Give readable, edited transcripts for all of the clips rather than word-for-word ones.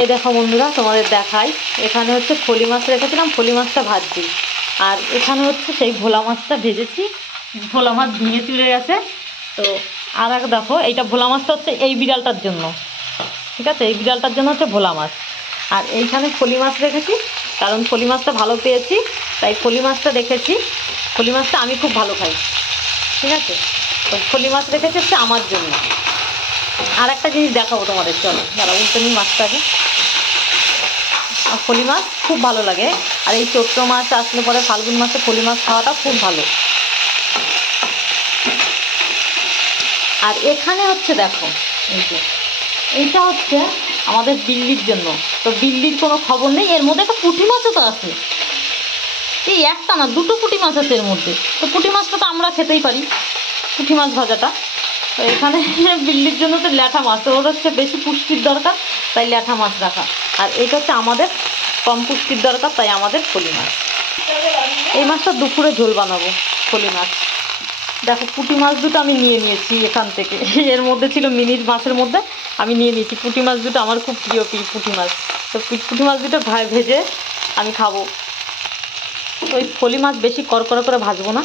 এই দেখো বন্ধুরা, তোমাদের দেখাই। এখানে হচ্ছে ফলি মাছ রেখেছিলাম, ফলি মাছটা ভাজছি। আর এখানে হচ্ছে সেই ভোলা মাছটা ভেজেছি। ভোলা মাছ ভেঙে চুড়ে গেছে। তো আর এক দেখো, এইটা ভোলা মাছটা হচ্ছে এই বিড়ালটার জন্য, ঠিক আছে? এই বিড়ালটার জন্য হচ্ছে ভোলা মাছ। আর এইখানে ফলি মাছ রেখেছি, কারণ ফলি মাছটা ভালো পেয়েছি, তাই ফলি মাছটা রেখেছি। ফলি মাছটা আমি খুব ভালো খাই, ঠিক আছে? তো ফলি মাছ রেখেছি হচ্ছে আমার জন্য। আর একটা জিনিস দেখাবো তোমাদের, চলো যারা উল্টে নিই মাছটাকে। ফলি মাছ খুব ভালো লাগে। আর এই চৈত্র মাছ আসলে পরে ফাল্গুন মাসে ফলি মাছ খাওয়াটা খুব ভালো। আর এখানে হচ্ছে দেখো, এই যে এইটা হচ্ছে আমাদের বিল্লির জন্য। তো বিল্লির কোনো খবর নেই। এর মধ্যে একটা পুঁটি মাছও তো আছে। এই একটা না, দুটো পুঁটি মাছ আছে এর মধ্যে। তো পুঁটি মাছটা তো আমরা খেতেই পারি, পুঁটি মাছ ভাজাটা। তো এখানে বিল্লির জন্য তো ল্যাঠা মাছ, তো ওর হচ্ছে বেশি পুষ্টির দরকার, তাই ল্যাঠা মাছ রাখা। আর এটা হচ্ছে আমাদের কম পুষ্টির দরকার, তাই আমাদের ফলি মাছ। এই মাছটা দুপুরে ঝোল বানাবো, ফলি মাছ। দেখো পুঁটি মাছ দুটো আমি নিয়ে নিয়েছি এখান থেকে। এর মধ্যে ছিল মিনির মাছের মধ্যে, আমি নিয়ে নিয়েছি পুঁটি মাছ দুটো। আমার খুব প্রিয় পুঁটি মাছ। তো পুঁটি মাছ দুটো ভেজে আমি খাবো। তো ওই ফলি মাছ বেশি কড়কড়া করে ভাজবো না,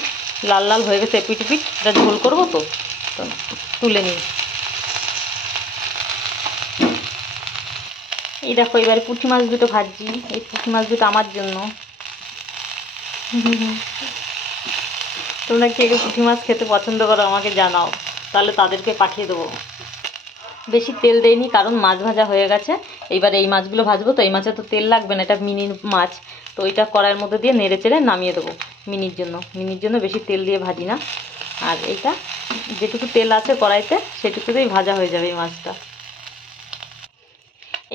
লাল লাল হয়ে গেছে এপিট এপিট, এটা ঝোল করবো। তো তো তুলে নিই। এই দেখো এবারে পুঁটি মাছ দুটো ভাজছি। এই পুঁটি মাছ দুটো আমার জন্য। তোমরা কে কে পুঁটি মাছ খেতে পছন্দ করো আমাকে জানাও, তাহলে তাদেরকে পাঠিয়ে দেবো। বেশি তেল দেয়নি, কারণ মাছ ভাজা হয়ে গেছে। এইবার এই মাছগুলো ভাজবো। তো এই মাছে তো তেল লাগবে না, এটা মিনির মাছ। তো ওইটা কড়াইয়ের মধ্যে দিয়ে নেড়ে চেড়ে নামিয়ে দেবো মিনির জন্য বেশি তেল দিয়ে ভাজি না। আর এইটা যেটুকু তেল আছে কড়াইতে সেটুকুতেই ভাজা হয়ে যাবে এই মাছটা।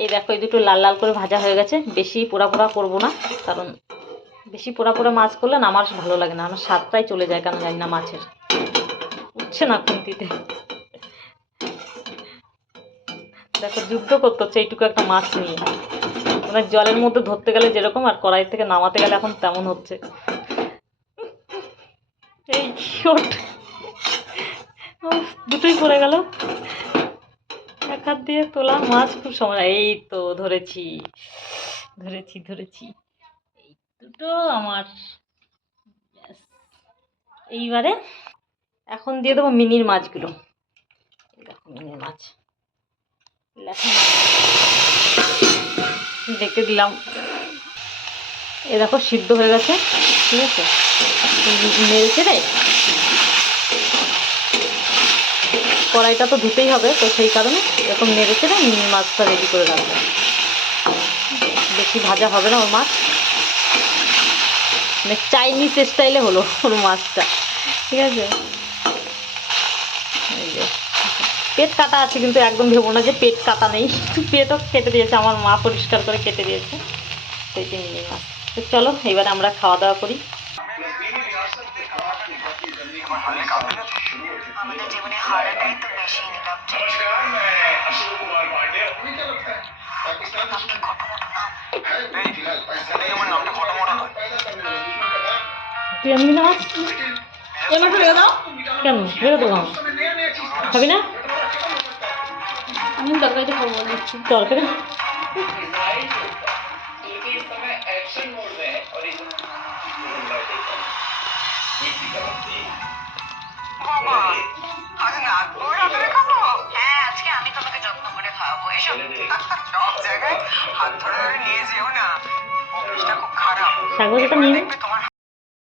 এই দেখো এই দুটো লাল লাল করে ভাজা হয়ে গেছে। বেশি পোড়া পোড়া করবো না, কারণ বেশি পোড়া পোড়া মাছ করলে না আমার ভালো লাগে না, আমার স্বাদটাই চলে যায় কেন জানি না মাছের। উঠছে না খুন্তিতে। দেখো যুদ্ধ করতে হচ্ছে এইটুকু একটা মাছ নিয়ে। মানে জলের মধ্যে ধরতে গেলে যেরকম, আর কড়াই থেকে নামাতে গেলে এখন তেমন হচ্ছে। এই শট, দুটোই পড়ে গেল। এক হাত দিয়ে তোলা মাছ খুব সময়। এই তো ধরেছি ধরেছি ধরেছি, এই দুটো আমার। এইবারে এখন দিয়ে দেবো মিনির মাছগুলো। দেখো মিনির মাছ দেখে দিলাম। এ দেখো সিদ্ধ হয়ে গেছে, ঠিক আছে? নেড়েছে রে, কড়াইটা তো ধুতেই হবে, তো সেই কারণে এরকম নেড়ে চেড়ে মিনি মাছটা রেডি করে রাখবো। বেশি ভাজা হবে না ওর মাছ, মানে চাইনিজ স্টাইলে হলো ওর মাছটা, ঠিক আছে? এই যে পেট কাটা আছে, কিন্তু একদম ভেবো না যে পেট কাটা নেই, পেটও কেটে দিয়েছে আমার মা, পরিষ্কার করে কেটে দিয়েছে। তো এই যে মিনি মাছ। তো চলো এবার আমরা খাওয়া দাওয়া করি। আমাদের জীবনে হারাটাই তো বেশি কেন রেখে দেবো? খাবি না? আমি তরকারিতে খাবো, তরকারি শাক ভাজাটা নিয়ে